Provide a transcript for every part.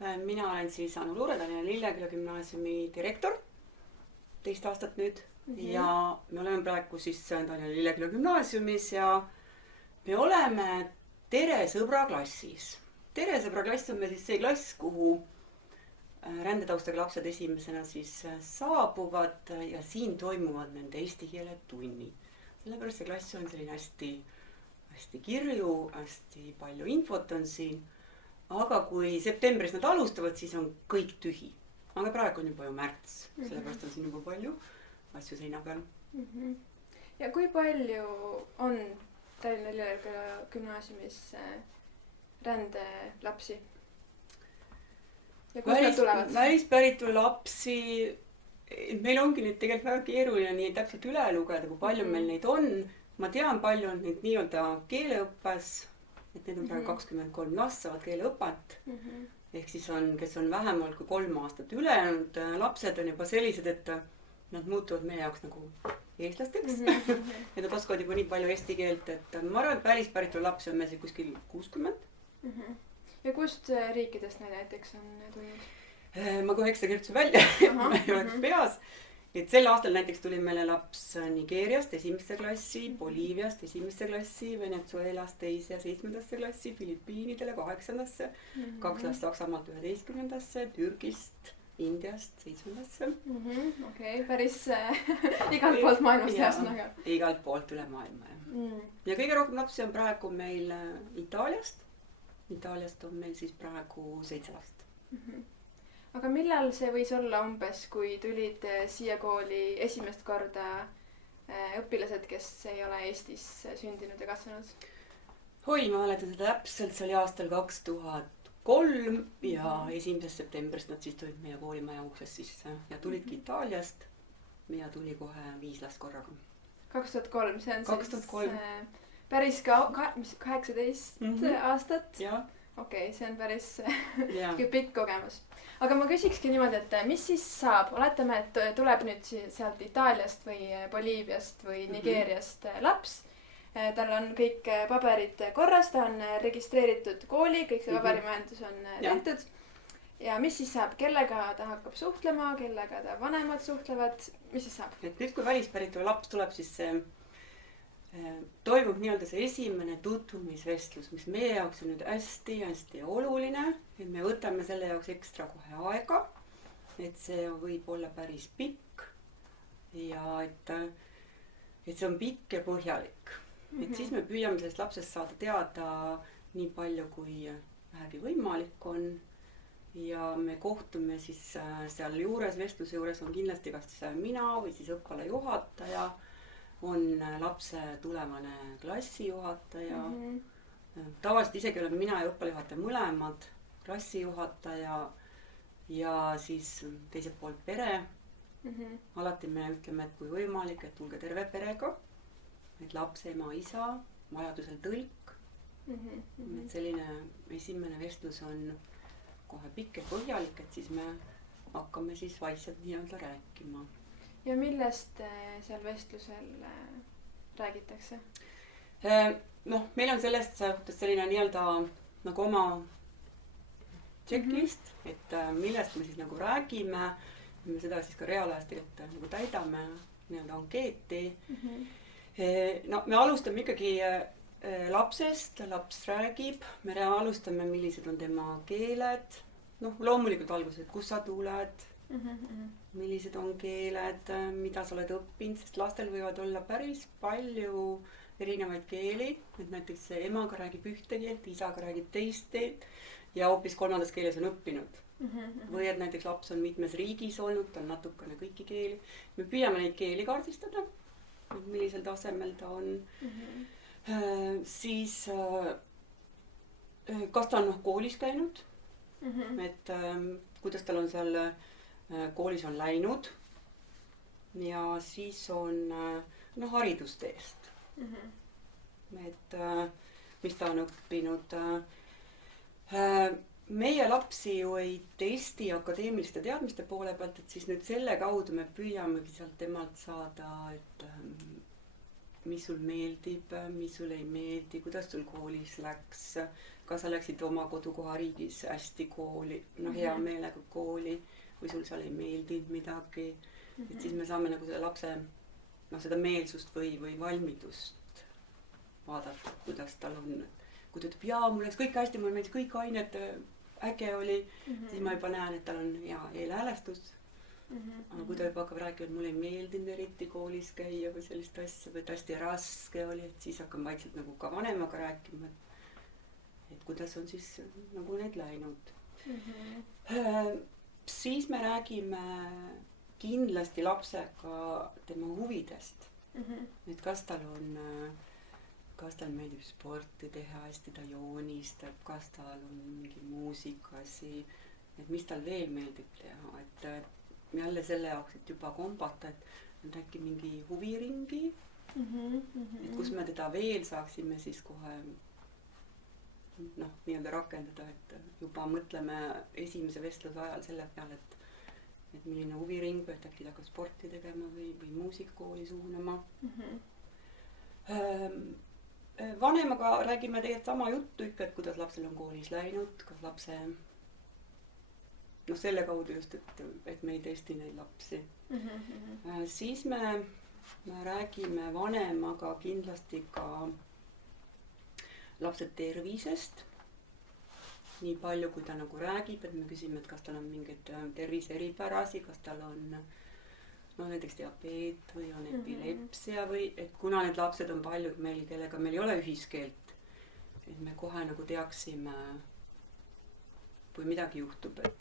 Mina olen siis Anu Luure, Tallinna Lilleküla gümnaasiumi direktor, 2 aastat nüüd ja me oleme praegu siis Tallinna Lilleküla gümnaasiumis ja me oleme Tere sõbra klassis. Tere sõbra klass on meil siis see klass, kuhu rändetaustaga lapsed esimesena siis saabuvad ja siin toimuvad nende eesti keele tunnid. Sellepärast see klass on selline hästi kirju, hästi palju infot on siin. Aga kui septembris nad alustavad, siis on kõik tühi. Aga praegu on juba ju märts, sellepärast on siin juba palju asju seina peal. Ja kui palju on Tallinna Lilleküla gümnaasiumis rändelapsi? Ja kust nad tulevad? Välispäritolu lapsi, meil ongi neid tegelikult väga keeruline nii täpselt üle lugeda, kui palju meil neid on. Ma tean, palju on neid nii-öelda keeleõppes, et need on praegu 23 last saavad keeleõpet. Ehk siis on, kes on vähemalt kui 3 aastat ülejäänud lapsed on juba sellised, et nad muutuvad meie jaoks nagu eestlasteks. Ja nad oskavad juba nii palju eesti keelt, et ma arvan, et välispäritolu lapsi on meil siin kuskil 60. Ja kust riikidest neid näiteks on tulnud? Ma kohe ekstra kirjutasin välja, et ma ei oleks peas. Et sel aastal näiteks tuli meile laps Nigeeriast 1. klassi, Boliiviast 1. klassi, Venezuelast 2. ja 7. klassi, Filipiinidele 8. 2 last Saksamaalt 11. Türgist, Indiast 7. Okei, päris igalt poolt maailmast ühesõnaga. Igalt poolt üle maailma. Ja kõige rohkem lapsi on praegu meil Itaaliast. Itaaliast on meil siis praegu 7 last. Aga millal see võis olla umbes, kui tulid siia kooli esimest korda õpilased, kes ei ole Eestis sündinud ja kasvanud? Oi, ma mäletan seda täpselt, see oli aastal 2003 ja 1. septembrist nad siis tulid meie koolimaja uksest sisse ja tulidki Itaaliast. Ja tuli kohe 5 last korraga. 2003, see on 2003. Siis päris 18 aastat? Ja. Okei, see on päris pikk kogemus. Aga ma küsikski niimoodi, et mis siis saab? Oletame, et tuleb nüüd sealt Itaaliast või Boliiviast või Nigeeriast laps. Tal on kõik paberid korras, ta on registreeritud kooli, kõik see paberimahendus on tehtud. Ja mis siis saab? Kellega ta hakkab suhtlema, kellega ta vanemad suhtlevad? Mis siis saab? Et nüüd, kui välispäritolu laps tuleb, siis toimub nii-öelda see esimene tutvumisvestlus, mis meie jaoks on nüüd hästi oluline, et me võtame selle jaoks ekstra kohe aega, et see võib olla päris pikk ja et see on pikk ja põhjalik. Et siis me püüame sellest lapsest saada teada nii palju, kui vähegi võimalik on ja me kohtume siis seal juures, vestluse juures on kindlasti kas mina või siis õppealajuhataja, on lapse tulevane klassijuhataja. Tavaliselt isegi olen mina ja õppealajuhataja mõlemad, klassijuhataja ja siis teiselt poolt pere. Alati me ütleme, et kui võimalik, et tulge terve perega, et laps, ema, isa, vajadusel tõlk. Et selline esimene vestlus on kohe pikk ja põhjalik, et siis me hakkame siis vaikselt nii-öelda rääkima. Ja millest seal vestlusel räägitakse? Meil on sellest selline nii-öelda nagu oma checklist, et millest me siis nagu räägime. Me seda siis ka reaalajas tegelikult nagu täidame nii-öelda ankeeti. Me alustame ikkagi lapsest, laps räägib, me alustame, millised on tema keeled. Loomulikult alguses, et kus sa tuled, millised on keeled, mida sa oled õppinud, sest lastel võivad olla päris palju erinevaid keeli, et näiteks emaga räägib ühte keelt, isaga räägib teist keelt ja hoopis 3. keeles on õppinud. Või et näiteks laps on mitmes riigis olnud, ta on natukene kõiki keeli. Me püüame neid keeli kaardistada, millisel tasemel ta on. Siis kas ta on koolis käinud, et kuidas tal on seal koolis on läinud ja siis on haridusteest. Et mis ta on õppinud. Meie lapsi ju ei testi akadeemiliste teadmiste poole pealt, et siis nüüd selle kaudu me püüamegi sealt temalt saada, et mis sul meeldib, mis sul ei meeldi, kuidas sul koolis läks, kas sa läksid oma kodukohariigis hästi kooli, hea meelega kooli või sul seal ei meeldinud midagi. Et siis me saame nagu selle lapse seda meelsust või valmidust vaadata, kuidas tal on. Kui ta ütleb, jaa, mul läks kõik hästi, mulle meeldis kõik ained, äge oli, siis ma juba näen, et tal on hea eelhäälestus. Aga kui ta juba hakkab rääkima, et mulle ei meeldinud eriti koolis käia või sellist asja või et hästi raske oli, et siis hakkame vaikselt nagu ka vanemaga rääkima, et kuidas on siis nagu need läinud. Siis me räägime kindlasti lapsega tema huvidest. Et kas tal meeldib sporti teha, hästi ta joonistab, kas tal on mingi muusikasi, et mis tal veel meeldib teha, et jälle selle jaoks, et juba kombata, et äkki mingi huviringi, et kus me teda veel saaksime siis kohe nii-öelda rakendada, et juba mõtleme esimese vestluse ajal selle peale, et milline huviring või et äkki ta hakkab sporti tegema või muusikakooli suunama. Vanemaga räägime tegelikult sama juttu ikka, et kuidas lapsel on koolis läinud, kas lapse selle kaudu just, et me ei testi neid lapsi. Siis me räägime vanemaga kindlasti ka lapse tervisest. Nii palju, kui ta nagu räägib, et me küsime, et kas tal on mingeid tervise eripärasi, kas tal on näiteks diabeet või on epilepsia või et kuna need lapsed on paljud meil, kellega meil ei ole ühiskeelt, et me kohe nagu teaksime, kui midagi juhtub, et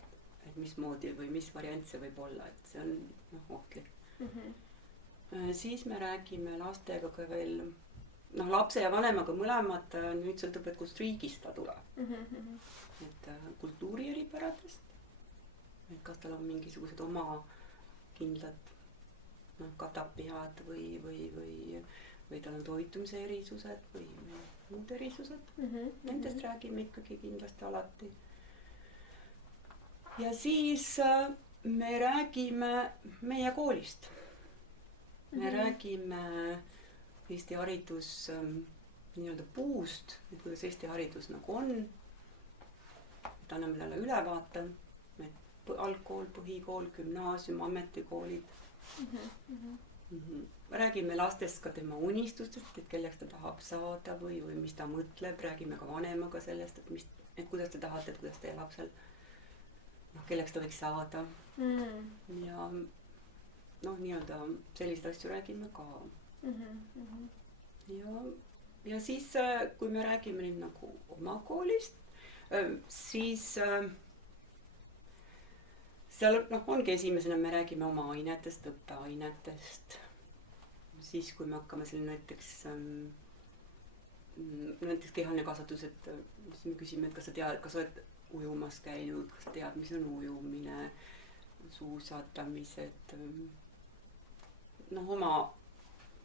mismoodi või mis variant see võib olla, et see on ohtlik. Siis me räägime lastega ka veel, lapse ja vanemaga mõlemad, nüüd sõltub, et kust riigist ta tuleb. Et kultuuri eripäradest, et kas tal on mingisugused oma kindlad katapiad või tal on toitumise erisused või muud erisused. Nendest räägime ikkagi kindlasti alati. Ja siis me räägime meie koolist. Me räägime Eesti haridus nii-öelda puust, et kuidas Eesti haridus nagu on. Et anname jälle ülevaate, et algkool, põhikool, gümnaasium, ametikoolid. Räägime lastest ka tema unistustest, et kelleks ta tahab saada või mis ta mõtleb. Räägime ka vanemaga sellest, et kuidas te tahate, et kuidas teie lapsel kelleks ta võiks saada. Ja nii-öelda selliseid asju räägime ka. Ja siis, kui me räägime nüüd nagu oma koolist, siis seal ongi esimesena me räägime oma ainetest, õppeainetest. Siis, kui me hakkame selle näiteks kehaline kasvatus, et siis me küsime, et kas sa tead, kas sa oled ujumas käinud, kas sa tead, mis on ujumine, suusatamised, oma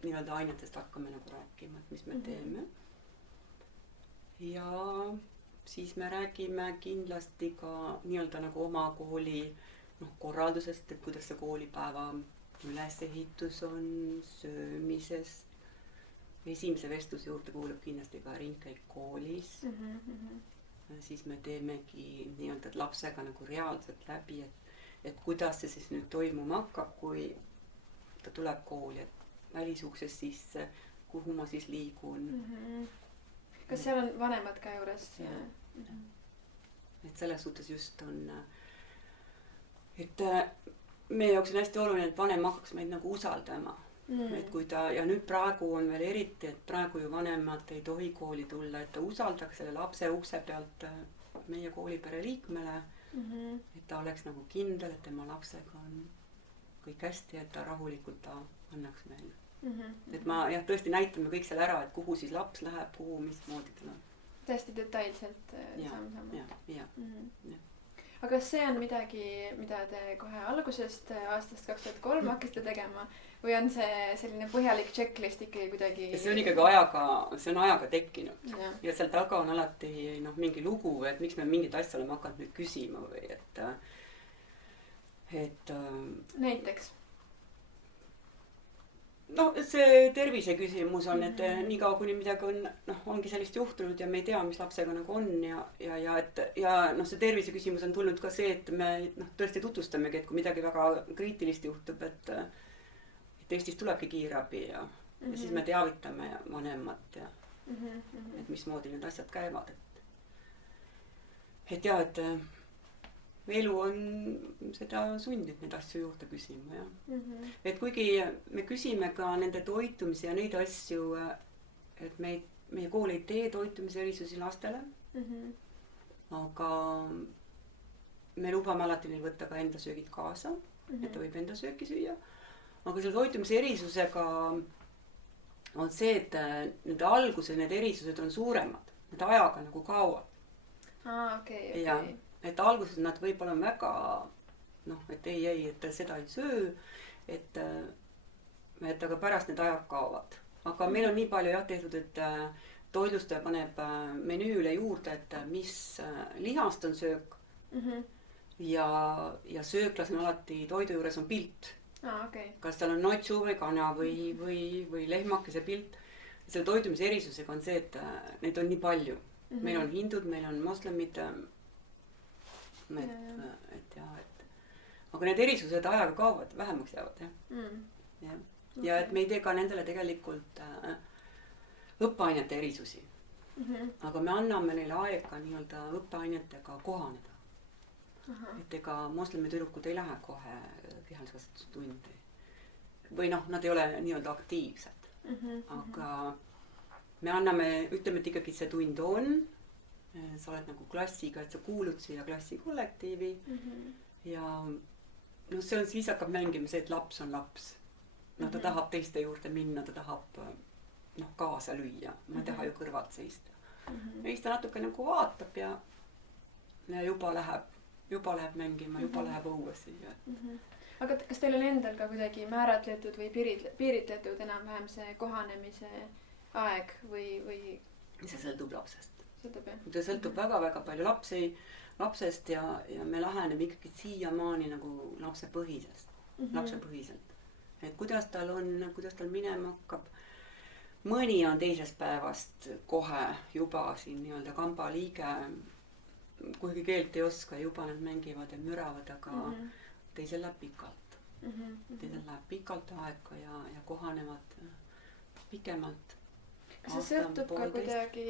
nii-öelda ainetest hakkame nagu rääkima, et mis me teeme. Ja siis me räägime kindlasti ka nii-öelda nagu oma kooli korraldusest, et kuidas see koolipäeva ülesehitus on, söömisest. Esimese vestluse juurde kuulub kindlasti ka ringkäik koolis. Siis me teemegi nii-öelda lapsega nagu reaalselt läbi, et kuidas see siis nüüd toimuma hakkab, kui ta tuleb kooli, et välisuksest sisse, kuhu ma siis liigun. Kas seal on vanemad ka juures? Et selles suhtes just on, et meie jaoks on hästi oluline, et vanem hakkaks meid nagu usaldama. Et kui ta, ja nüüd praegu on veel eriti, et praegu ju vanemad ei tohi kooli tulla, et ta usaldaks selle lapse ukse pealt meie koolipere liikmele, et ta oleks nagu kindel, et tema lapsega on kõik hästi, et ta rahulikult ta annaks meile. Et ma tõesti näitame kõik seal ära, et kuhu siis laps läheb, kuhu, mismoodi tal on. Täiesti detailselt samm-sammalt. Ja. Aga kas see on midagi, mida te kohe algusest aastast 2003 hakkasite tegema või on see selline põhjalik checklist ikkagi kuidagi? Ja see on ikkagi ajaga tekkinud. Ja seal taga on alati mingi lugu, et miks me mingit asja oleme hakanud nüüd küsima või et näiteks? noh, see tervise küsimus on, et niikaua kuni midagi on, noh, ongi sellist juhtunud ja me ei tea, mis lapsega nagu on ja noh, see tervise küsimus on tulnud ka see, et me noh, tõesti tutvustamegi, et kui midagi väga kriitilist juhtub, et Eestis tulebki kiirabi ja siis me teavitame vanemat ja et mismoodi need asjad käivad, et ja, et elu on seda sundinud neid asju juurde küsima, jah. Et kuigi me küsime ka nende toitumise ja neid asju, et meie kool ei tee toitumise erisusi lastele, aga me lubame alati neil võtta ka enda söögid kaasa, et ta võib enda sööki süüa. Aga selle toitumise erisusega on see, et nende alguse need erisused on suuremad, need ajaga nagu kaovad. Okei. Et alguses nad võib-olla väga, noh, et ei, et seda ei söö, et aga pärast need ajad kaovad. Aga meil on nii palju jah tehtud, et toitlustaja paneb menüüle juurde, et mis lihast on söök ja sööklas on alati toidu juures on pilt. Kas tal on notsu või kana või lehmakese pilt. Selle toitumise erisusega on see, et neid on nii palju. Meil on hindud, meil on moslemid, aga need erisused ajaga kaovad, vähemaks jäävad, jah. Ja et me ei tee ka nendele tegelikult õppeainete erisusi. Aga me anname neile aega nii-öelda õppeainetega kohaneda. Et ega moslemi tüdrukud ei lähe kohe kehaliskasvatustundi. Või noh, nad ei ole nii-öelda aktiivsed. Aga me anname, ütleme, et ikkagi see tund on. Sa oled nagu klassiga, et sa kuulud siia klassi kollektiivi. Ja noh, see on, siis hakkab mängima see, et laps on laps. No ta tahab teiste juurde minna, ta tahab noh, kaasa lüüa. Ma ei taha ju kõrvalt seista. Ja siis ta natuke nagu vaatab ja juba läheb mängima, juba läheb õue siia. Aga kas teil on endal ka kuidagi määratletud või piiritletud enam-vähem see kohanemise aeg või? See sõltub lapsest. See sõltub väga-väga palju lapsest ja me läheneme ikkagi siiamaani nagu lapsepõhiselt. Et kuidas tal on, kuidas tal minema hakkab. Mõni on teisest päevast kohe juba siin nii-öelda kamba liige, kuigi keelt ei oska, juba nad mängivad ja müravad, aga teisel läheb pikalt. Teisel läheb pikalt aega ja kohanevad pikemalt. Kas see sõltub ka kuidagi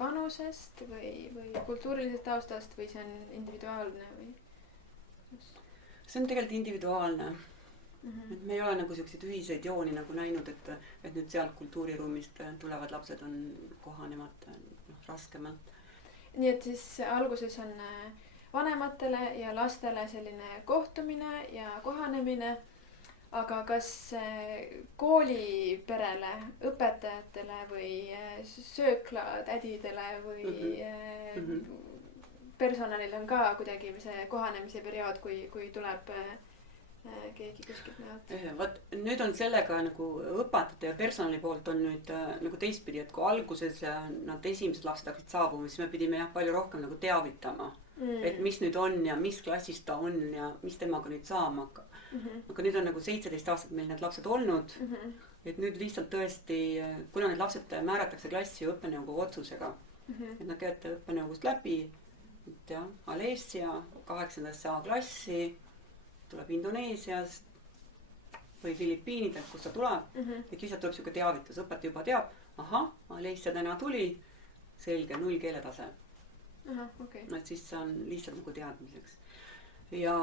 vanusest või kultuurilisest taustast või see on individuaalne või? See on tegelikult individuaalne. Et me ei ole nagu selliseid ühiseid jooni nagu näinud, et nüüd sealt kultuuriruumist tulevad lapsed on kohanemad raskemalt. Nii et siis alguses on vanematele ja lastele selline kohtumine ja kohanemine. Aga kas kooliperele, õpetajatele või sööklatädidele või personalil on ka kuidagi see kohanemise periood, kui tuleb keegi kuskilt näod? Vaat nüüd on sellega nagu õpetajate ja personali poolt on nüüd nagu teistpidi, et kui alguses nad esimesed lapsed hakkasid saabuma, siis me pidime palju rohkem nagu teavitama, et mis nüüd on ja mis klassis ta on ja mis temaga nüüd saama hakkab. Aga nüüd on nagu 17 aastat meil need lapsed olnud, et nüüd lihtsalt tõesti, kuna need lapsed määratakse klassi õppenõukogu otsusega, et nad käivad õppenõukogust läbi, et jah, Alessia 8. A-klassi, tuleb Indoneesiast või Filipiinidelt, kust ta tuleb, et lihtsalt tuleb siuke teavitus, õpetaja juba teab, ahah, Alessia täna tuli, selge, 0 keeletase. Et siis see on lihtsalt nagu teadmiseks. Ja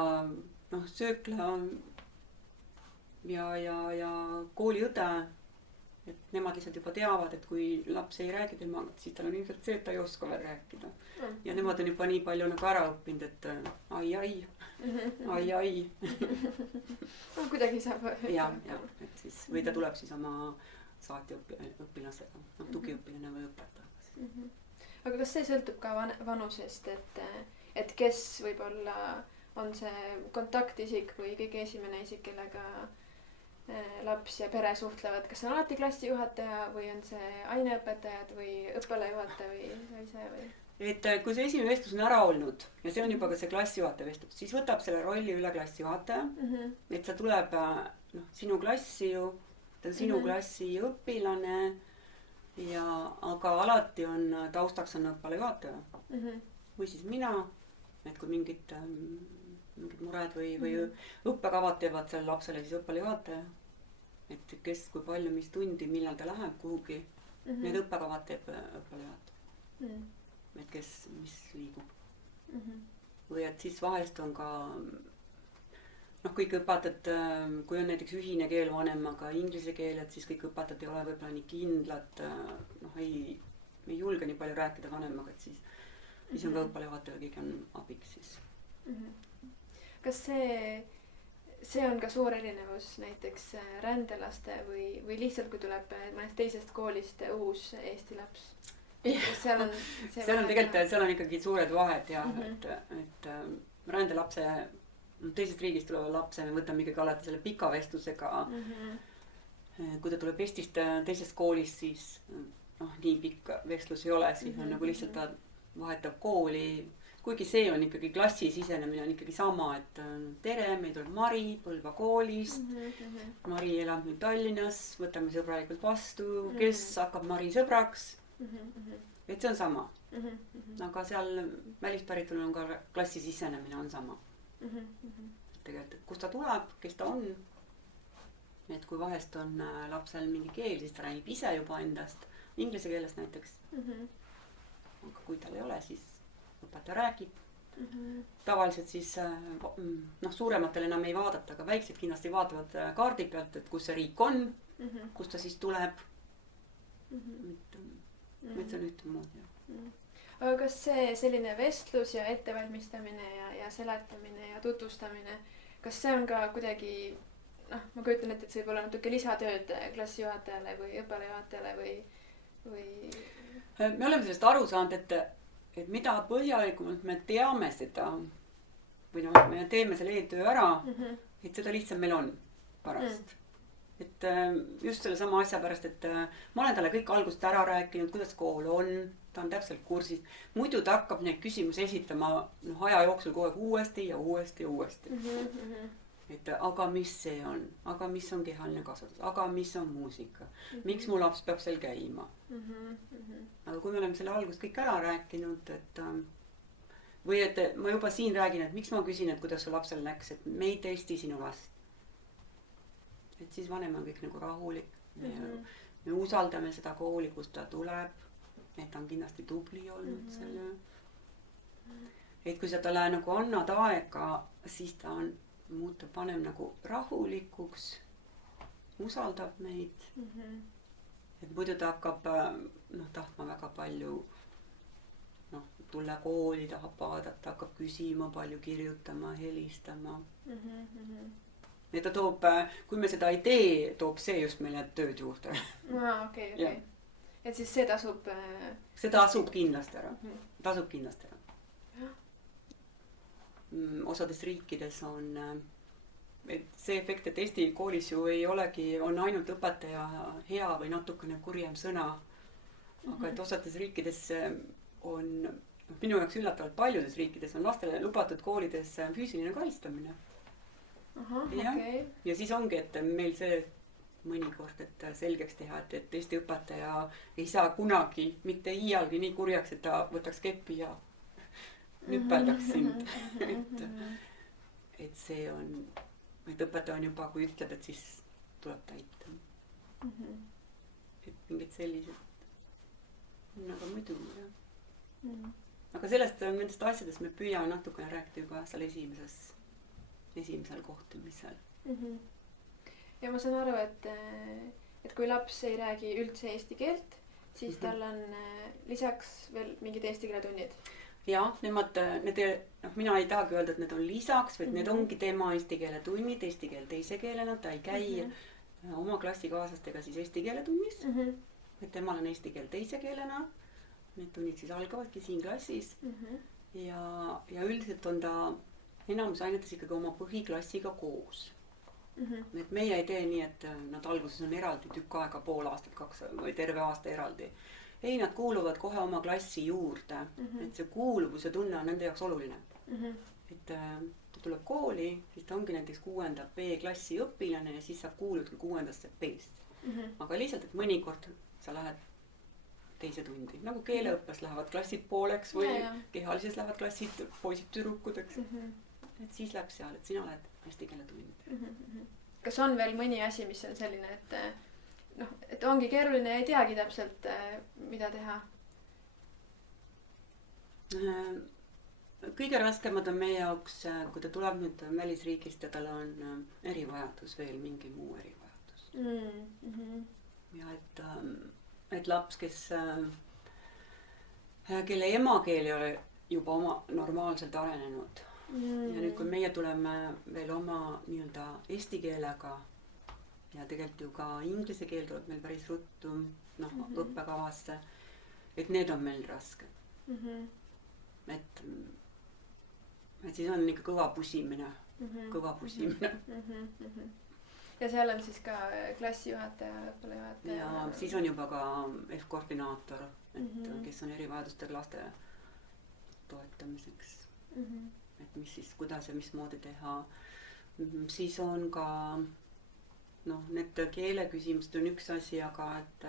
noh, söökla ja kooliõde, et nemad lihtsalt juba teavad, et kui laps ei räägi temaga, siis tal on ilmselt see, et ta ei oska veel rääkida. Ja nemad on juba nii palju nagu ära õppinud, et ai. Kuidagi saab. Ja, et siis, või ta tuleb siis oma saati õpilasega, tugiõpilane või õpetaja. Aga kas see sõltub ka vanusest, et kes võib-olla on see kontaktisik või kõige esimene isik, kellega laps ja pere suhtlevad, kas on alati klassijuhataja või on see aineõpetajad või õppealajuhataja või see või? Et kui see esimene vestlus on ära olnud ja see on juba ka see klassijuhataja vestlus, siis võtab selle rolli üle klassijuhataja, et see tuleb sinu klassi ju ta on sinu klassi õpilane aga alati on taustaks on õppealajuhataja või siis mina, et kui mingid mured või õppekavad teevad sellele lapsele, siis õppealajuhataja, et kes, kui palju, mis tundi, millal ta läheb kuhugi, need õppekavad teeb õppealajuhataja, et kes, mis liigub. Või et siis vahest on ka kõik õpetajad, kui on näiteks ühine keel vanemaga inglise keel, et siis kõik õpetajad ei ole võib-olla nii kindlad, ei julge nii palju rääkida vanemaga, et siis on ka õppealajuhataja, keegi on abiks siis. Kas see on ka suur erinevus näiteks rändelaste või lihtsalt kui tuleb mõnest teisest koolist uus Eesti laps? Seal on tegelikult, seal on ikkagi suured vahed ja et rändelapse teisest riigist tuleva lapse me võtame ikkagi alati selle pika vestlusega. Kui ta tuleb Eestist teisest koolist, siis nii pikk vestlus ei ole, siis on nagu lihtsalt ta vahetab kooli. Kuigi see on ikkagi klassi sisenemine on ikkagi sama, et tere, meil tuleb Mari Põlva koolist. Mari elab nüüd Tallinnas, võtame sõbralikult vastu, kes hakkab Mari sõbraks. Et see on sama. Aga seal välispäritolul on ka klassi sisenemine on sama. Tegelikult, et kust ta tuleb, kes ta on. Et kui vahest on lapsel mingi keel, siis ta räägib ise juba endast, inglise keeles näiteks. Aga kui tal ei ole, siis õpetaja räägib. Tavaliselt siis suurematel enam ei vaadata, aga väiksed kindlasti vaatavad kaardi pealt, et kus see riik on, kus ta siis tuleb. Et see on ühtemoodi. Aga kas see selline vestlus ja ettevalmistamine ja seletamine ja tutvustamine, kas see on ka kuidagi, ma kujutan ette, et see võib olla natuke lisatööd klassijuhatajale või õppealajuhatajale või? Me oleme sellest aru saanud, et mida põhjalikumalt me teame seda või me teeme selle eeltöö ära, et seda lihtsam meil on pärast. Et just selle sama asja pärast, et ma olen talle kõik algust ära rääkinud, kuidas kool on, ta on täpselt kursis. Muidu ta hakkab neid küsimusi esitama aja jooksul kogu aeg uuesti ja uuesti ja uuesti. Et aga mis see on, aga mis on kehaline kasvatus, aga mis on muusika, miks mu laps peab seal käima. Aga kui me oleme selle algust kõik ära rääkinud, või et ma juba siin räägin, et miks ma küsin, et kuidas su lapsel läks, et me ei testi sinu last. Et siis vanem on kõik nagu rahulik. Me usaldame seda kooli, kust ta tuleb. Et ta on kindlasti tubli olnud selle. Et kui sa talle nagu annad aega, siis ta muutub vanem nagu rahulikuks, usaldab meid. Et muidu ta hakkab tahtma väga palju tulla kooli, tahab vaadata, hakkab küsima palju, kirjutama, helistama. Et ta toob, kui me seda ei tee, toob see just meile tööd juurde. Okei. Et siis see tasub? See tasub kindlasti ära. Tasub kindlasti ära. Osades riikides on see efekt, et Eesti koolis ju ei olegi, on ainult õpetaja hea või natukene kurjem sõna. Aga et osades riikides on, minu jaoks üllatavalt paljudes riikides on lastele lubatud koolides füüsiline karistamine. Ja siis ongi, et meil see mõnikord, et selgeks teha, et Eesti õpetaja ei saa kunagi, mitte iialgi nii kurjaks, et ta võtaks kepi ja nüpeldaks sind. Et see on, et õpetaja on juba, kui ütleb, et siis tuleb täita. Et mingid sellised, aga muidu, jah. Aga sellest, nendest asjadest me püüame natukene rääkida juba seal esimesel kohtumisel. Ja ma saan aru, et kui laps ei räägi üldse eesti keelt, siis tal on lisaks veel mingid eesti keele tunnid. Ja, mina ei tahagi öelda, et need on lisaks, vaid need ongi tema eesti keele tunnid, eesti keel teise keelena, ta ei käi oma klassikaaslastega siis eesti keele tunnis, et temal on eesti keel teise keelena, need tunnid siis algavadki siin klassis ja üldiselt on ta enamus ainetes ikkagi oma põhiklassiga koos. Et meie ei tee nii, et nad alguses on eraldi tükk aega, pool aastat, 2 või terve aasta eraldi. Ei, nad kuuluvad kohe oma klassi juurde. Et see kuuluvuse tunne on nende jaoks oluline. Et ta tuleb kooli, siis ta ongi näiteks 6. B klassi õpilane ja siis saab kuuluda 6. B-st. aga lihtsalt, et mõnikord sa lähed teise tundi, nagu keeleõppes lähevad klassid pooleks või kehalises lähevad klassid poisid-tüdrukudeks. Et siis läheb seal, et sina lähed eesti keele tundi. Kas on veel mõni asi, mis on selline, et noh, et ongi keeruline ja ei teagi täpselt, mida teha? Kõige raskemad on meie jaoks, kui ta tuleb nüüd välisriigist ja tal on erivajadus, veel mingi muu erivajadus. Ja et laps, kelle emakeel ei ole juba oma normaalselt arenenud. Ja nüüd, kui meie tuleme veel oma nii-öelda eesti keelega ja tegelikult ju ka inglise keel tuleb meil päris ruttu õppekavasse, et need on meil raske. Et siis on ikka kõva pusimine. Ja seal on siis ka klassijuhataja, õppealajuhataja. Ja siis on juba ka F-koordinaator, et kes on erivajadustega laste toetamiseks. Et mis siis, kuidas ja mismoodi teha. Siis on ka, need keeleküsimused on üks asi, aga et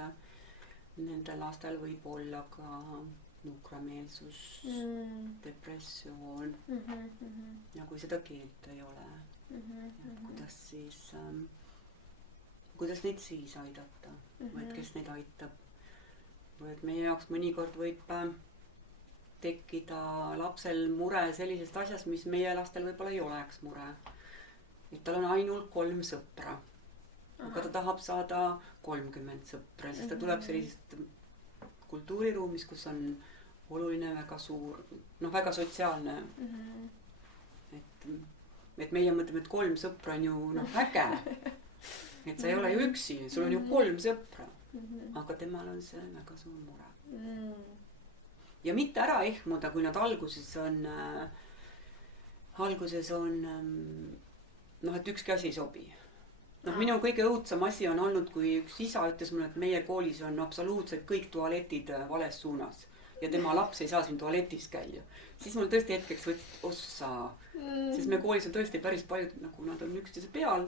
nende lastel võib olla ka nukrameelsus, depressioon ja kui seda keelt ei ole, kuidas neid siis aidata või et kes neid aitab. Või et meie jaoks mõnikord võib tekkida lapsel mure sellisest asjast, mis meie lastel võib-olla ei oleks mure. Et tal on ainult 3 sõpra, aga ta tahab saada 30 sõpra, sest ta tuleb sellisest kultuuriruumis, kus on oluline väga suur, väga sotsiaalne. Et meie mõtleme, et 3 sõpra on ju äge. Et sa ei ole ju üksi, sul on ju 3 sõpra. Aga temal on see väga suur mure. Ja mitte ära ehmuda, kui nad alguses on, et ükski asi ei sobi. Minu kõige õudsam asi on olnud, kui üks isa ütles mulle, et meie koolis on absoluutselt kõik tualetid vales suunas ja tema laps ei saa siin tualetis käia. Siis mul tõesti hetkeks võtsid ossa, sest me koolis on tõesti päris paljud, nagu nad on üksteise peal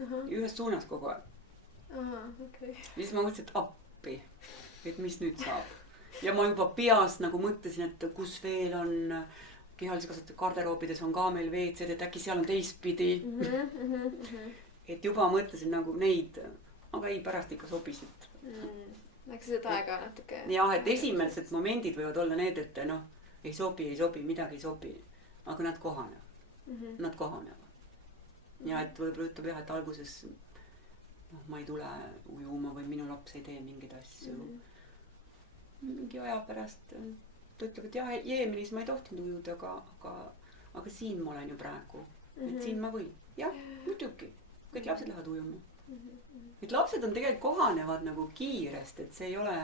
ja ühes suunas kogu aeg. Ja siis ma mõtlesin, et appi, et mis nüüd saab. Ja ma juba peas mõtlesin, et kus veel on kehalise kasvatuse garderoobides on ka meil WC-d, et äkki seal on teistpidi. Et juba mõtlesin neid, aga ei, pärast ikka sobisid. Läks seda aega natuke. Jah, et esimesed momendid võivad olla need, et ei sobi, midagi ei sobi. Aga nad kohanevad. Nad kohanevad. Ja et võib-olla ütleb jah, et alguses ma ei tule ujuma või minu laps ei tee mingeid asju. Mingi aja pärast ta ütleb, et jah, Jeeminis ma ei tohtinud ujuda, aga siin ma olen ju praegu. Et siin ma võin. Jah, muidugi. Kõik lapsed lähevad ujuma. Et lapsed on tegelikult kohanevad kiirest, et see ei ole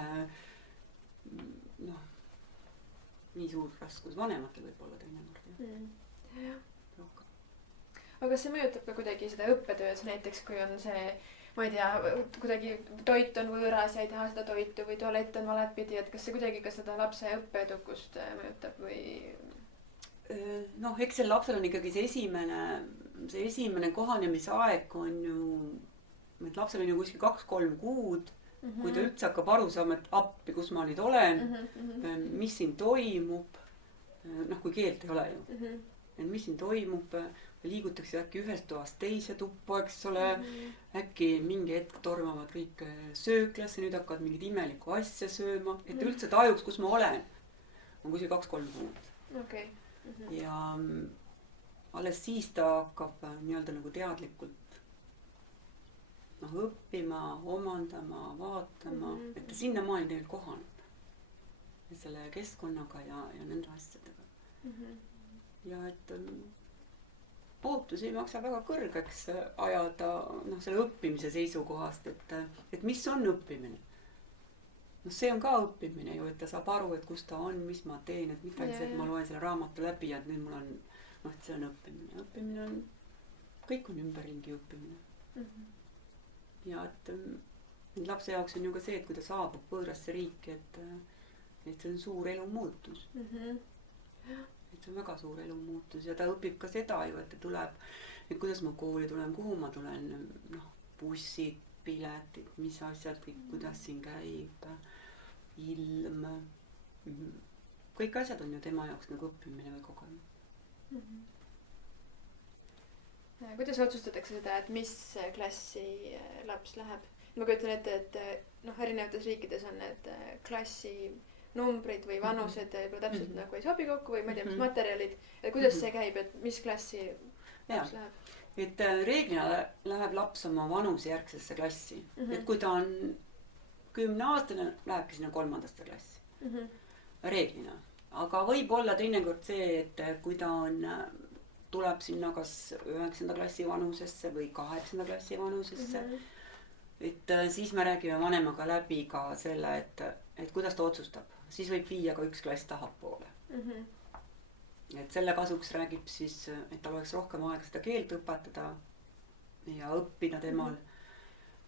nii suur raskus. Vanematel võib olla teinekord. Aga kas see mõjutab ka kuidagi seda õppetöös, näiteks kui on see, ma ei tea, kuidagi toit on võõras ja ei taha seda toitu või tualett on valetpidi, et kas see kuidagi ka seda lapse õppeedukust mõjutab või? Eks see lapsel on ikkagi see esimene kohanemisaeg on ju, et lapsel on ju kuskil 2-3 kuud, kui ta üldse hakkab aru saama, et appi, kus ma nüüd olen, mis siin toimub, kui keelt ei ole ju, et mis siin toimub, liigutakse äkki ühest toast teise tuppa, eks ole, äkki mingi hetk tormavad kõik sööklasse, nüüd hakkavad mingit imelikku asja sööma, et üldse tajuks, kus ma olen, on kuskil 2-3 kuud. Ja alles siis ta hakkab nii-öelda teadlikult õppima, omandama, vaatama, et ta sinnamaani tegelikult kohaneb. Selle keskkonnaga ja nende asjadega. Ja et ootus ei maksa väga kõrgeks ajada selle õppimise seisukohast, et mis on õppimine. See on ka õppimine ju, et ta saab aru, et kus ta on, mis ma teen, et mitte see, et ma loen selle raamatu läbi ja et nüüd mul on, et see on õppimine. Õppimine on, kõik on ümberringi õppimine. Ja et lapse jaoks on ju ka see, et kui ta saabub võõrasse riiki, et see on suur elumuutus. Et see on väga suur elumuutus ja ta õpib ka seda ju, et ta tuleb, et kuidas ma kooli tulen, kuhu ma tulen, bussid, piletid, mis asjad kõik, kuidas siin käib, ilm. Kõik asjad on ju tema jaoks nagu õppimine või kogemine. Kuidas otsustatakse seda, et mis klassi laps läheb? Ma kujutan ette, et noh, erinevates riikides on need klassi numbrid või vanused võib-olla täpselt nagu ei sobi kokku või ma ei tea, mis materjalid. Kuidas see käib, et mis klassi laps läheb? Et reeglina läheb laps oma vanusejärgsesse klassi. Et kui ta on 10-aastane, lähebki sinna 3. klassi. Reeglina. Aga võib olla teinekord see, et kui ta tuleb sinna kas 9. klassi vanusesse või 8. klassi vanusesse. Et siis me räägime vanemaga läbi ka selle, et kuidas ta otsustab. Siis võib viia ka üks klass tahapoole. Et selle kasuks räägib siis, et tal oleks rohkem aega seda keelt õpetada ja õppida temal.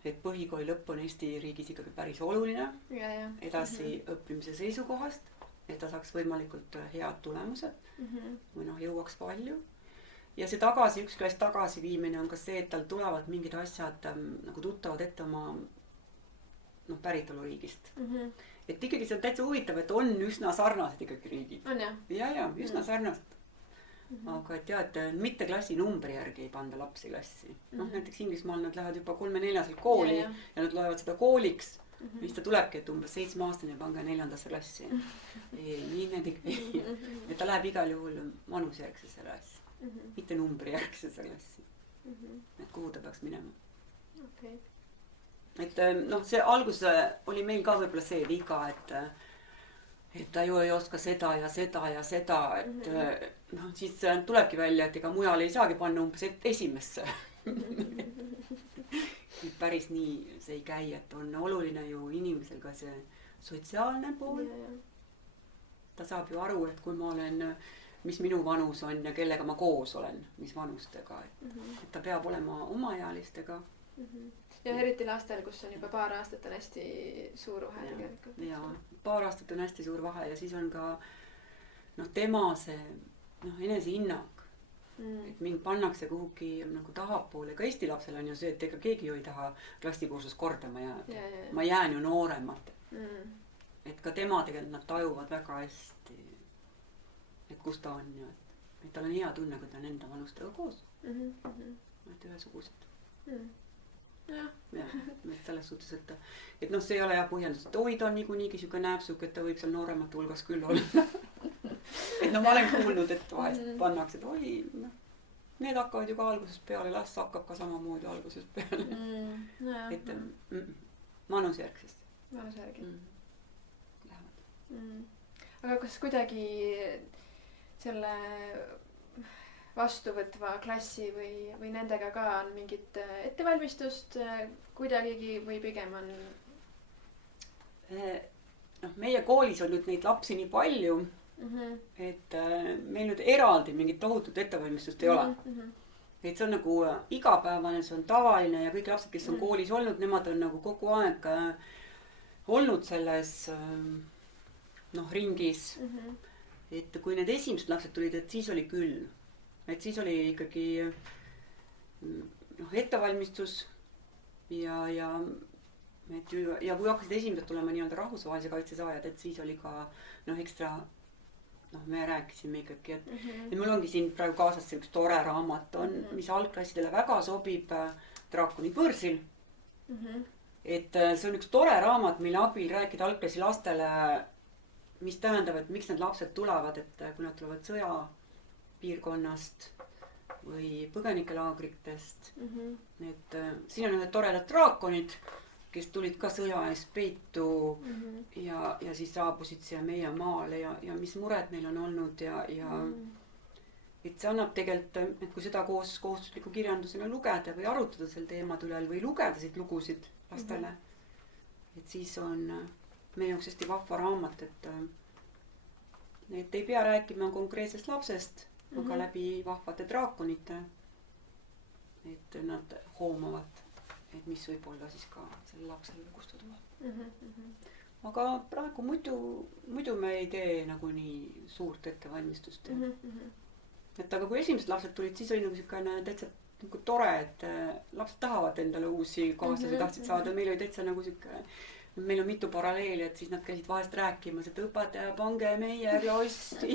Et põhikooli lõpp on Eesti riigis ikkagi päris oluline. Edasi õppimise seisukohast, et ta saaks võimalikult head tulemused või noh, jõuaks palju. Ja see üks klass tagasi viimine on ka see, et tal tulevad mingid asjad nagu tuttavad ette oma päritoluriigist. Et ikkagi see on täitsa huvitav, et on üsna sarnased ikkagi riigid. On jah? Ja, üsna sarnased. Aga et jah, et mitte klassi numbri järgi ei panda lapsi klassi. Näiteks Inglismaal nad lähevad juba 3-4 kooli ja nad loevad seda kooliks. Siis ta tulebki, et umbes 7-aastane pange 4. klassi. Nii need ikka ei. Et ta läheb igal juhul vanusjärgsesse klassi. Mitte numbrijärgsesse klassi. Et kuhu ta peaks minema. Et noh, see alguses oli meil ka võib-olla see viga, et ta ju ei oska seda ja seda ja seda, et noh, siis tulebki välja, et ega mujal ei saagi panna umbes esimesse. Päris nii see ei käi, et on oluline ju inimesel ka see sotsiaalne pool. Ta saab ju aru, et kui ma olen, mis minu vanus on ja kellega ma koos olen, mis vanustega, et ta peab olema omaealistega. Ja eriti lastel, kus on juba paar aastat on hästi suur vahe tegelikult. Ja paar aastat on hästi suur vahe ja siis on ka tema see enesehinnang. Et mind pannakse kuhugi nagu tahapoole. Ka Eesti lapsel on ju see, et ega keegi ju ei taha klassikursust kordama jääda. Ma jään ju nooremat. Et ka tema tegelikult nad tajuvad väga hästi, et kus ta on ja et tal on hea tunne, kui ta on enda vanustega koos. Et ühesugused. Ja, et selles suhtes, et noh, see ei ole jah põhjendus, et oi, ta on niigi siuke näepsuk, et ta võib seal nooremate hulgas küll olla. Et no ma olen kuulnud, et vahest pannakse, et oi, need hakkavad ju ka algusest peale, las hakkab ka samamoodi algusest peale. Et vanusjärgsest. Vanusjärgi. Aga kas kuidagi selle vastuvõtva klassi või nendega ka on mingit ettevalmistust kuidagigi või pigem on? Meie koolis on nüüd neid lapsi nii palju, et meil nüüd eraldi mingit tohutut ettevalmistust ei ole. Et see on nagu igapäevane, see on tavaline ja kõik lapsed, kes on koolis olnud, nemad on nagu kogu aeg olnud selles ringis. Et kui need esimesed lapsed tulid, et siis oli küll. Et siis oli ikkagi ettevalmistus ja kui hakkasid esimesed tulema nii-öelda rahvusvahelise kaitse saajad, et siis oli ka ekstra, me rääkisime ikkagi, et mul ongi siin praegu kaasas see üks tore raamat on, mis algklassidele väga sobib, Draakoni põrsil. Et see on üks tore raamat, mille abil rääkida algklassi lastele, mis tähendab, et miks need lapsed tulevad, et kui nad tulevad sõja piirkonnast või põgenikelaagritest. Et siin on ühed toredad draakonid, kes tulid ka sõja eest peitu ja siis saabusid siia meie maale ja mis mured neil on olnud ja et see annab tegelikult, et kui seda koos kohustusliku kirjandusena lugeda või arutada sel teemad üle või lugeda siit lugusid lastele, et siis on meie jaoks hästi vahva raamat, et ei pea rääkima konkreetsest lapsest, aga läbi vahvate draakonite, et nad hoomavad, et mis võib olla siis ka selle lapsele kustuda. Aga praegu muidu me ei tee nagu nii suurt ettevalmistust. Et aga kui esimesed lapsed tulid, siis oli nagu siukene täitsa nagu tore, et lapsed tahavad endale uusi kaaslasi tahtsid saada, meil oli täitsa nagu sihuke, meil on mitu paralleeli, et siis nad käisid vahest rääkimas, et õpetaja, pange meie klassi,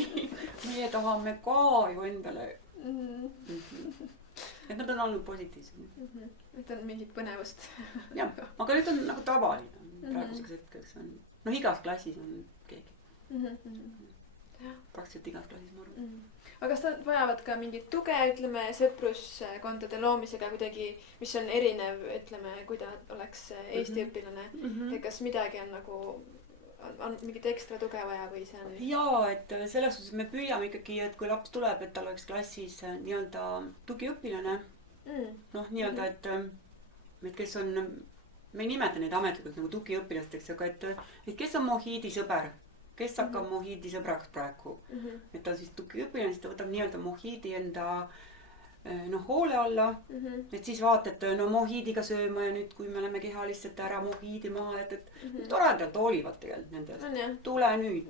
meie tahame ka ju endale. Et nad on olnud positiivsed. Et on mingit põnevust. jah, aga nüüd on nagu tavaline praeguseks hetkeks on, igas klassis on keegi. Praktiliselt igas klassis ma arvan. Aga kas nad vajavad ka mingit tuge, ütleme, sõpruskondade loomisega kuidagi, mis on erinev, ütleme, kui ta oleks Eesti õpilane? Et kas midagi on nagu, on mingit ekstra tuge vaja või see on? Jaa, et selles suhtes me püüame ikkagi, et kui laps tuleb, et tal oleks klassis nii-öelda tugiõpilane. Nii-öelda, et kes on, me ei nimeta neid ametlikult nagu tugiõpilasteks, aga et kes on Mohiidi sõber, kes hakkab Mohiidi sõbraks praegu. Et ta siis tugiõpilane, siis ta võtab nii-öelda Mohiidi enda hoole alla, et siis vaatad, Mohiidiga sööma ja nüüd, kui me oleme kehaliselt ära Mohiidi maha, et toredalt hoolivad tegelikult nendest. Tule nüüd.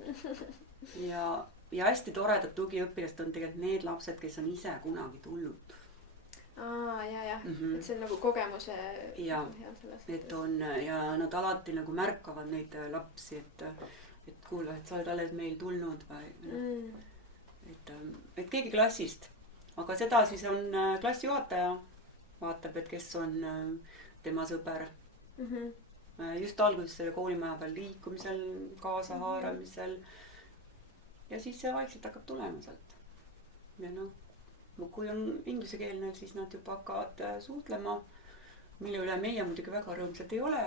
Ja hästi toredad tugiõpilast on tegelikult need lapsed, kes on ise kunagi tulnud. Et see on nagu kogemuse. Ja, et on ja nad alati nagu märkavad neid lapsi, et kuule, et sa oled alles meil tulnud või et keegi klassist. Aga seda siis on klassijuhataja, vaatab, et kes on tema sõber. Just alguses selle koolimaja peal liikumisel, kaasa haaramisel. Ja siis see vaikselt hakkab tulema sealt. Ja kui on inglisekeelne, siis nad juba hakkavad suutlema. Mille üle meie muidugi väga rõõmsad ei ole,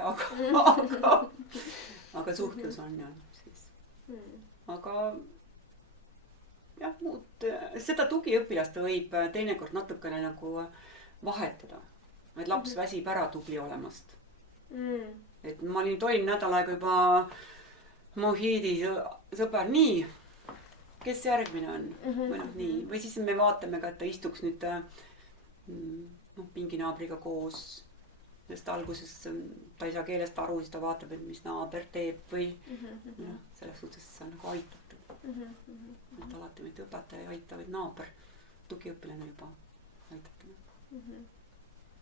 aga suhtlus on ja siis. Aga jah, seda tugiõpilast võib teinekord natukene nagu vahetada. Et laps väsib ära tubli olemast. Et ma olin nädal aega juba Mohiidi sõber, nii, kes järgmine on? Või siis me vaatame ka, et ta istuks nüüd pinginaabriga koos. Sest alguses ta ei saa keelest aru, siis ta vaatab, et mis naaber teeb või selles suhtes sa nagu aitad. Et alati mitte õpetaja ei aita, vaid naaber, tugiõpilane juba aitab.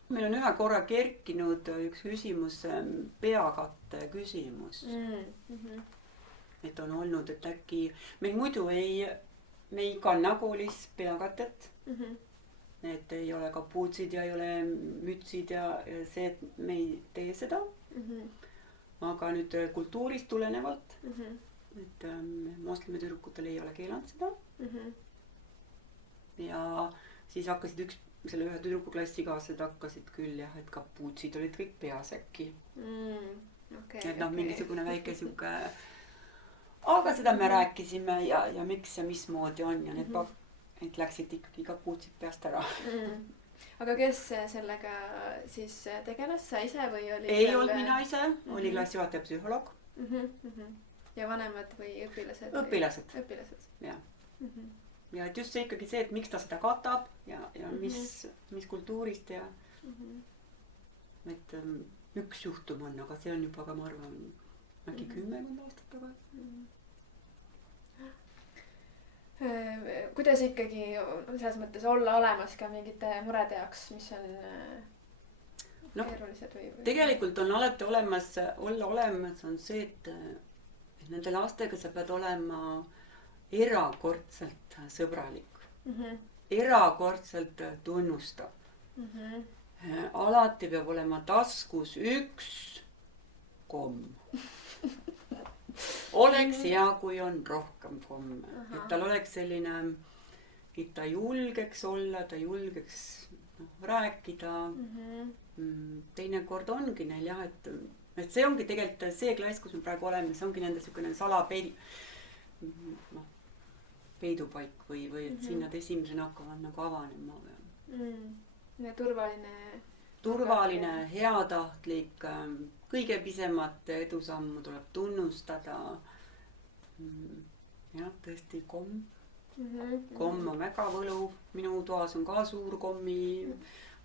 Meil on ühe korra kerkinud üks küsimus, peakatte küsimus. Et on olnud, et äkki meil muidu me ei kanna koolis peakatet. Et ei ole kapuutsid ja ei ole mütsid ja see, et me ei tee seda. Aga nüüd kultuurist tulenevalt, et moslemi tüdrukutel ei ole keelanud seda. Ja siis hakkasid selle ühe tüdruku klassikaaslased hakkasid küll jah, et kapuutsid olid kõik peas äkki. Et mingisugune väike siuke, aga seda me rääkisime ja miks ja mismoodi on ja need et läksid ikkagi kapuutsid peast ära. Aga kes sellega siis tegeles, sa ise või oli? Ei olnud mina ise, oli klassijuhataja psühholoog. Ja vanemad või õpilased? Õpilased. Ja et just see ikkagi see, et miks ta seda katab ja mis kultuurist ja et üks juhtum on, aga see on juba ka ma arvan äkki 10 aastat tagasi. Kuidas ikkagi selles mõttes olla olemas ka mingite murede jaoks, mis on keerulised või? Tegelikult on alati olla olemas on see, et nende lastega sa pead olema erakordselt sõbralik. Erakordselt tunnustav. Alati peab olema taskus üks komm. Oleks hea, kui on rohkem komme. Et tal oleks selline, et ta julgeks olla, ta julgeks rääkida. Teinekord ongi neil jah, et see ongi tegelikult see klass, kus me praegu oleme, see ongi nende niisugune peidupaik või et siin nad esimesena hakkavad nagu avanema. Ja turvaline, heatahtlik, kõige pisemat edusammu tuleb tunnustada. Jah, tõesti komm. Komm on väga võluv. Minu toas on ka suur kommi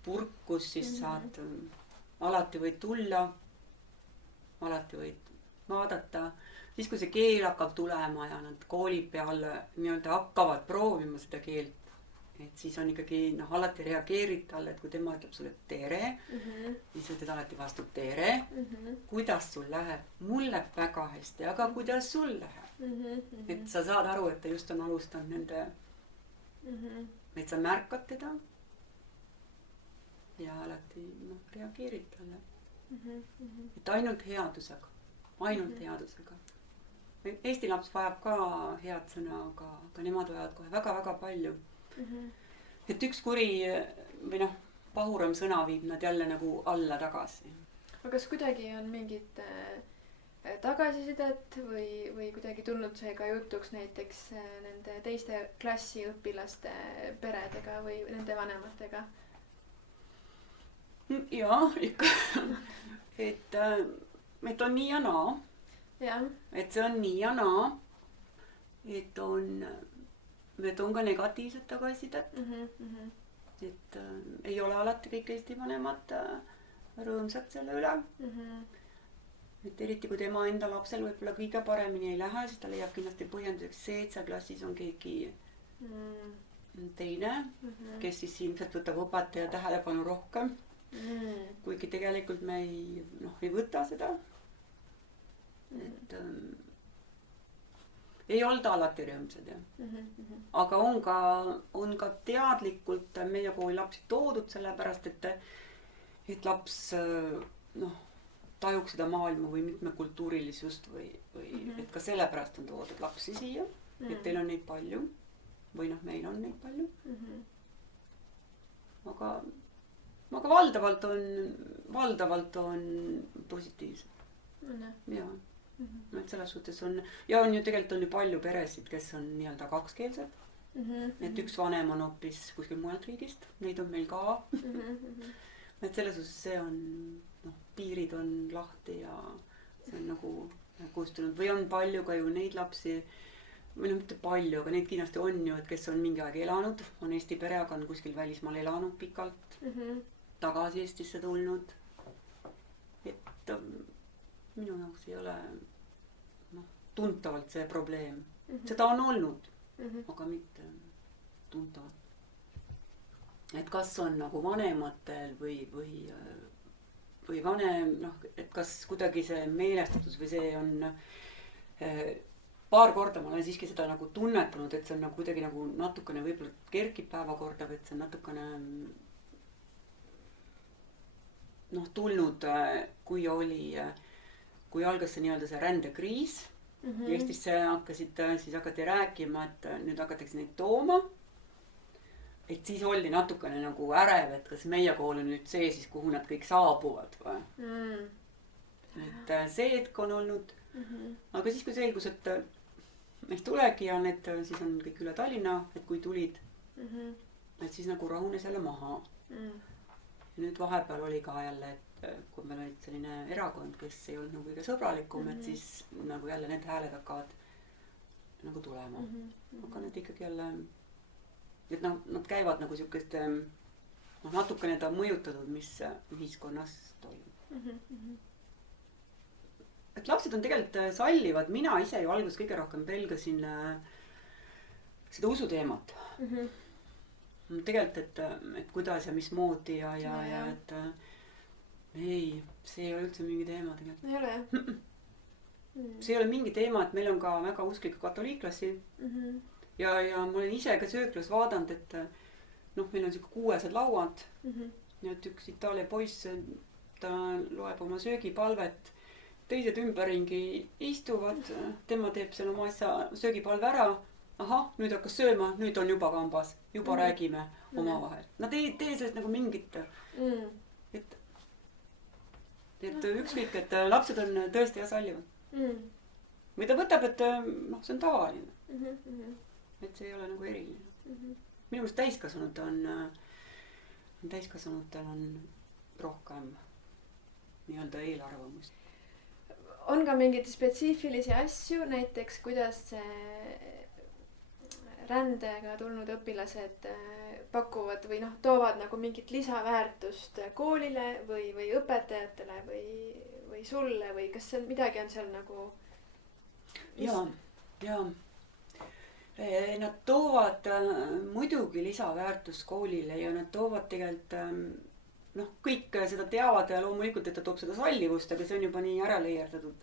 purk, kus siis saad, alati võid tulla, alati võid vaadata. Siis kui see keel hakkab tulema ja nad kooli peal nii-öelda hakkavad proovima seda keelt, et siis on ikkagi alati reageerid talle, et kui tema ütleb sulle tere, siis ütled alati vastu tere. Kuidas sul läheb? Mul läheb väga hästi, aga kuidas sul läheb? Et sa saad aru, et ta just on alustanud nende, et sa märkad teda ja alati reageerid talle. Et ainult headusega. Eesti laps vajab ka head sõna, aga nemad vajavad kohe väga-väga palju. Et üks kuri või pahuram sõna viib nad jälle nagu alla tagasi. Aga kas kuidagi on mingit tagasisidet või kuidagi tulnud see ka jutuks näiteks nende teiste klassiõpilaste peredega või nende vanematega? Jaa, ikka. Et on nii ja naa. Et see on nii ja naa. Et on ka negatiivset tagasisidet. Et ei ole alati kõik Eesti vanemad rõõmsad selle üle. Et eriti kui tema enda lapsel võib-olla kõige paremini ei lähe, siis ta leiab kindlasti põhjenduseks see, et seal klassis on keegi teine, kes siis ilmselt võtab õpetaja tähelepanu rohkem. Kuigi tegelikult me ei võta seda. Et ei olda alati rõõmsad, jah. Aga on ka teadlikult meie kooli lapsi toodud sellepärast, et laps tajuks seda maailma või mitmekultuurilisust või et ka sellepärast on toodud lapsi siia, et teil on neid palju või meil on neid palju. Aga valdavalt on positiivsed. Jaa. Et selles suhtes on ju tegelikult on ju palju peresid, kes on nii-öelda kakskeelsed. Et üks vanem on hoopis kuskil mujalt riigist, neid on meil ka. Et selles suhtes see on, piirid on lahti ja see on nagu kustunud. Või on palju ka ju neid lapsi, või mitte palju, aga neid kindlasti on ju, et kes on mingi aeg elanud, on Eesti pere, aga on kuskil välismaal elanud pikalt, tagasi Eestisse tulnud. Et minu jaoks ei ole tuntavalt see probleem. Seda on olnud, aga mitte tuntavalt. Et kas on nagu vanematel või vanem, et kas kuidagi see meelestatus või see on paar korda ma olen siiski seda nagu tunnetanud, et see on nagu kuidagi nagu natukene võib-olla kerkib päevakorda või et see on natukene tulnud, kui algas see nii-öelda see rändekriis. Eestisse siis hakati rääkima, et nüüd hakatakse neid tooma. Et siis oli natukene nagu ärev, et kas meie kool on nüüd see siis, kuhu nad kõik saabuvad või. Et see hetk on olnud. Aga siis kui selgus, et neid tulegi ja need siis on kõik üle Tallinna, et kui tulid, et siis nagu rahunes jälle maha. Ja nüüd vahepeal oli ka jälle, et kui meil olid selline erakond, kes ei olnud nagu kõige sõbralikum, et siis nagu jälle need hääled hakkavad nagu tulema. Aga need ikkagi jälle, et nad käivad nagu siukest natukene ta mõjutatud, mis ühiskonnas toimub. Et lapsed on tegelikult sallivad, mina ise ju alguses kõige rohkem pelgasin seda usuteemat. Tegelikult, et kuidas ja mismoodi ja et ei, see ei ole üldse mingi teema tegelikult. Ei ole jah? See ei ole mingi teema, et meil on ka väga usklikke katoliiklasi. Ja ma olen ise ka sööklas vaadanud, et meil on siuke 600 lauad. Ja et üks Itaalia poiss, ta loeb oma söögipalvet. Teised ümberringi istuvad, tema teeb seal oma asja söögipalve ära. Ahah, nüüd hakkas sööma, nüüd on juba kambas, juba räägime omavahel. Nad ei tee sellest nagu mingit, et ükskõik, et lapsed on tõesti ja sallivad. Või ta võtab, et see on tavaline. Et see ei ole nagu eriline. Minu meelest täiskasvanutel on rohkem nii-öelda eelarvamust. On ka mingeid spetsiifilisi asju, näiteks kuidas rändega tulnud õpilased pakuvad või toovad nagu mingit lisaväärtust koolile või õpetajatele või sulle või kas seal midagi on seal nagu? Jaa. Nad toovad muidugi lisaväärtust koolile ja nad toovad tegelikult noh, kõik seda teavad ja loomulikult, et ta toob seda sallivust, aga see on juba nii ära leierdatud.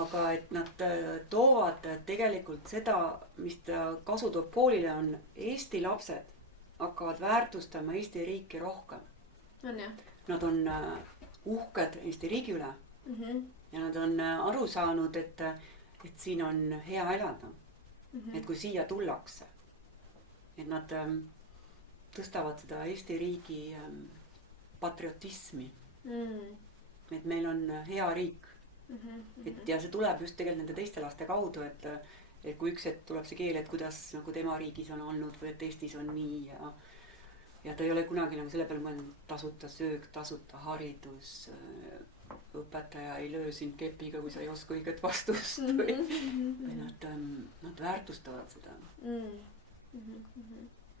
Aga et nad toovad tegelikult seda, mis ta kasu toob koolile, on Eesti lapsed hakkavad väärtustama Eesti riiki rohkem. On jah? Nad on uhked Eesti riigi üle ja nad on aru saanud, et siin on hea elada. Et kui siia tullakse, et nad tõstavad seda Eesti riigi patriotismi. Et meil on hea riik. Et ja see tuleb just tegelikult nende teiste laste kaudu, et kui üks hetk tuleb see keel, et kuidas nagu tema riigis on olnud või et Eestis on nii ja ta ei ole kunagi nagu selle peale mõelnud tasuta söök, tasuta haridus, õpetaja ei löö sind kepiga, kui sa ei oska õiget vastust või nad väärtustavad seda.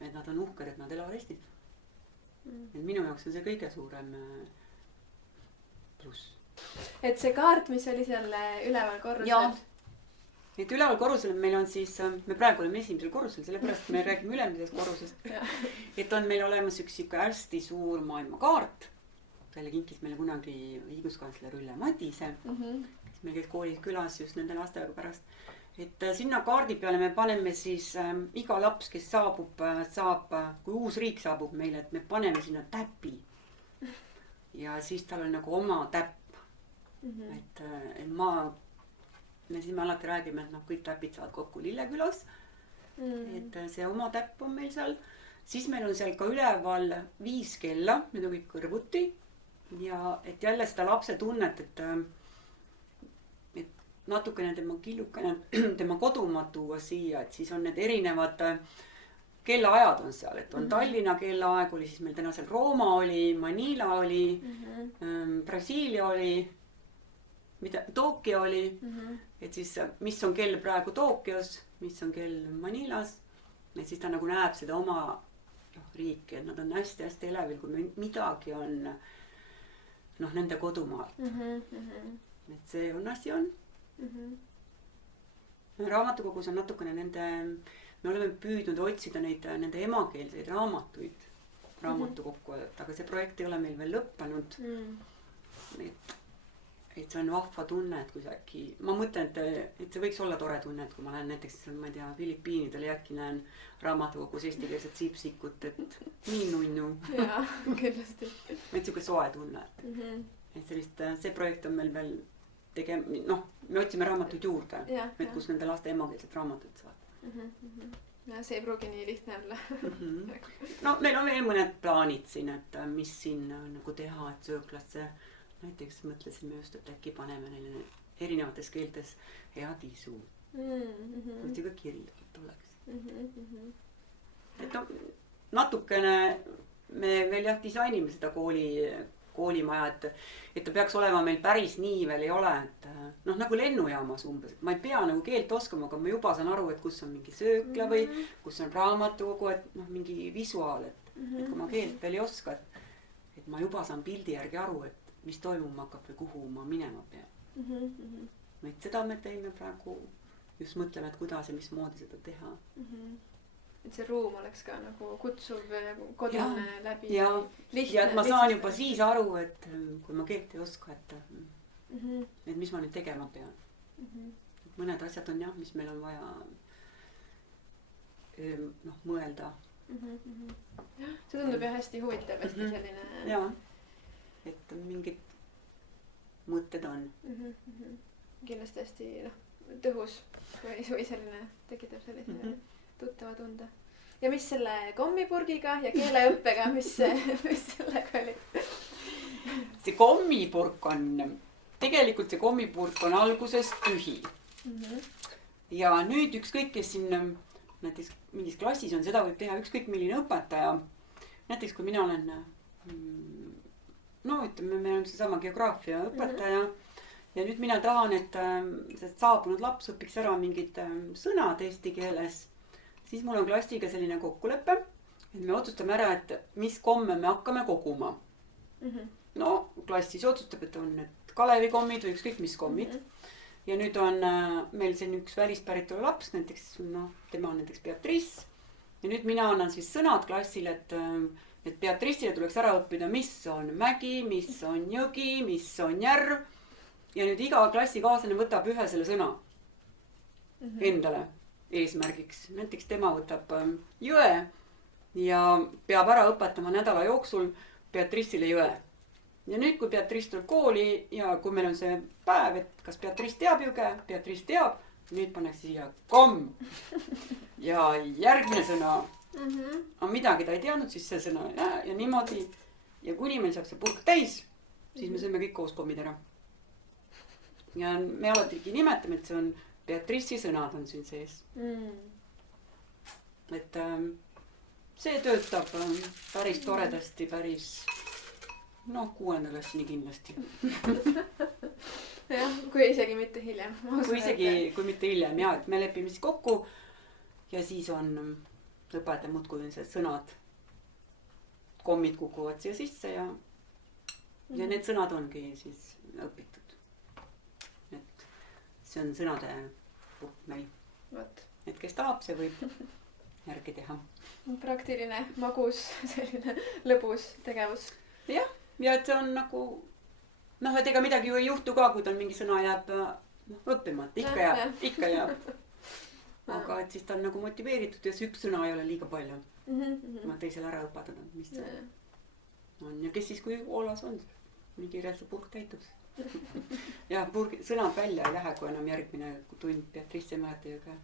Et nad on uhked, et nad elavad Eestis. Et minu jaoks on see kõige suurem pluss. Et see kaart, mis oli seal üleval korrusel? Ja, et üleval korrusel meil on siis, me praegu oleme esimesel korrusel, sellepärast me räägime ülemisest korrusest. Et on meil olemas üks hästi suur maailmakaart. Selle kinkis meile kunagi õiguskantsler Ülle Madise, kes meil käis koolis külas just nende lastega pärast. Et sinna kaardi peale me paneme siis iga laps, kes saabub, kui uus riik saabub meile, et me paneme sinna täpi. Ja siis tal on nagu oma täpp. Et siis me alati räägime, et kõik täpid saavad kokku Lillekülas. Et see oma täpp on meil seal. Siis meil on seal ka üleval 5 kella, need on kõik kõrvuti. Ja et jälle seda lapse tunnet, et natukene tema killukene, tema kodumaa tuua siia, et siis on need erinevad kellaajad on seal, et on Tallinna kellaaeg oli, siis meil täna seal Rooma oli, Manila oli, Brasiilia oli, Tokyo oli, et siis mis on kell praegu Tokyos, mis on kell Manilas, et siis ta nagu näeb seda oma riiki, et nad on hästi-hästi elevil, kui midagi on nende kodumaalt. Et see on asi on. Raamatukogus on natukene me oleme püüdnud otsida nende emakeelseid raamatuid raamatukokku, aga see projekt ei ole meil veel lõppenud. Et see on vahva tunne, et kui see äkki, ma mõtlen, et see võiks olla tore tunne, et kui ma lähen näiteks, ma ei tea, Filipiinidel ja äkki näen raamatukogus eestikeelset siipsikut, et nii nunnu. Jaa, kindlasti. Et siuke soe tunne. Et sellist, see projekt on meil veel me otsime raamatuid juurde, et kus nende laste emakeelset raamatuid saad. Ja see ei pruugi nii lihtne olla. No meil on veel mõned plaanid siin, et mis siin nagu teha, et sööklasse näiteks mõtlesime just, et äkki paneme neile erinevates keeltes head isu. Võtsi ka kirjutatud oleks. Et natukene me veel disainime seda koolimaja, et ta peaks olema meil päris nii veel ei ole, et nagu lennujaamas umbes. Ma ei pea nagu keelt oskama, aga ma juba saan aru, et kus on mingi söökla või kus on raamatukogu, et mingi visuaal, et kui ma keelt veel ei oska, et ma juba saan pildi järgi aru, et mis toimuma hakkab või kuhu ma minema pean. Et seda me teeme praegu, just mõtleme, et kuidas ja mismoodi seda teha. Et see ruum oleks ka nagu kutsuv kodune läbi. Ja et ma saan juba siis aru, et kui ma keelt ei oska, et mis ma nüüd tegema pean. Mõned asjad on jah, mis meil on vaja mõelda. See tundub jah hästi huvitav, hästi selline. Jaa. Et mingid mõtted on. Kindlasti hästi tõhus või selline tekitab sellise tuttava tunde. Ja mis selle kommipurgiga ja keeleõppega, mis sellega oli? See kommipurk tegelikult see kommipurk on alguses tühi. Ja nüüd ükskõik, kes siin näiteks mingis klassis on, seda võib teha ükskõik milline õpetaja. Näiteks kui mina olen ütleme, meil on seesama geograafia õpetaja ja nüüd mina tahan, et see saabunud laps õpiks ära mingid sõnad eesti keeles, siis mul on klassiga selline kokkulepe, et me otsustame ära, et mis komme me hakkame koguma. Klassis otsustab, et on need Kalevi kommid või ükskõik mis kommid. ja nüüd on meil siin üks välispäritolu laps, näiteks noh, tema on näiteks Beatrice. ja nüüd mina annan siis sõnad klassile, et Beatrice'ile tuleks ära õppida, mis on mägi, mis on jõgi, mis on järv. ja nüüd iga klassikaaslane võtab ühe selle sõna endale eesmärgiks. näiteks tema võtab jõe ja peab ära õpetama nädala jooksul Beatrice'ile jõe. ja nüüd, kui Beatrice tuleb kooli ja kui meil on see päev, et kas Beatrice teab jõge, Beatrice teab, nüüd pannakse siia komm. ja järgmine sõna. aga midagi ta ei teadnud, siis see sõna ja niimoodi. ja kuni meil saab see purk täis, siis me sööme kõik koos kommid ära. ja me alatigi nimetame, et see on Beatrice'i sõnad on siin sees. et see töötab päris toredasti, päris noh, 6. klassini kindlasti. jah, kui isegi mitte hiljem. kui mitte hiljem ja, et me lepime siis kokku ja siis on õpetaja muudkui need sõnad, kommid kukuvad siia sisse ja need sõnad ongi siis õpitud. et see on sõnade purk meil. et kes tahab, see võib järgi teha. praktiline, magus, selline lõbus tegevus. jah, ja et see on nagu noh, et ega midagi ju ei juhtu ka, kui tal mingi sõna jääb õppimata, ikka jääb. aga et siis ta on nagu motiveeritud ja see üks sõna ei ole liiga palju. ma teisele ära õpetada, mis see on ja kes siis, kui hoolas on, nii kiirelt see purk täitub. ja sõnad välja ei lähe, kui enam järgmine tund Beatrice ei mäleta jõge.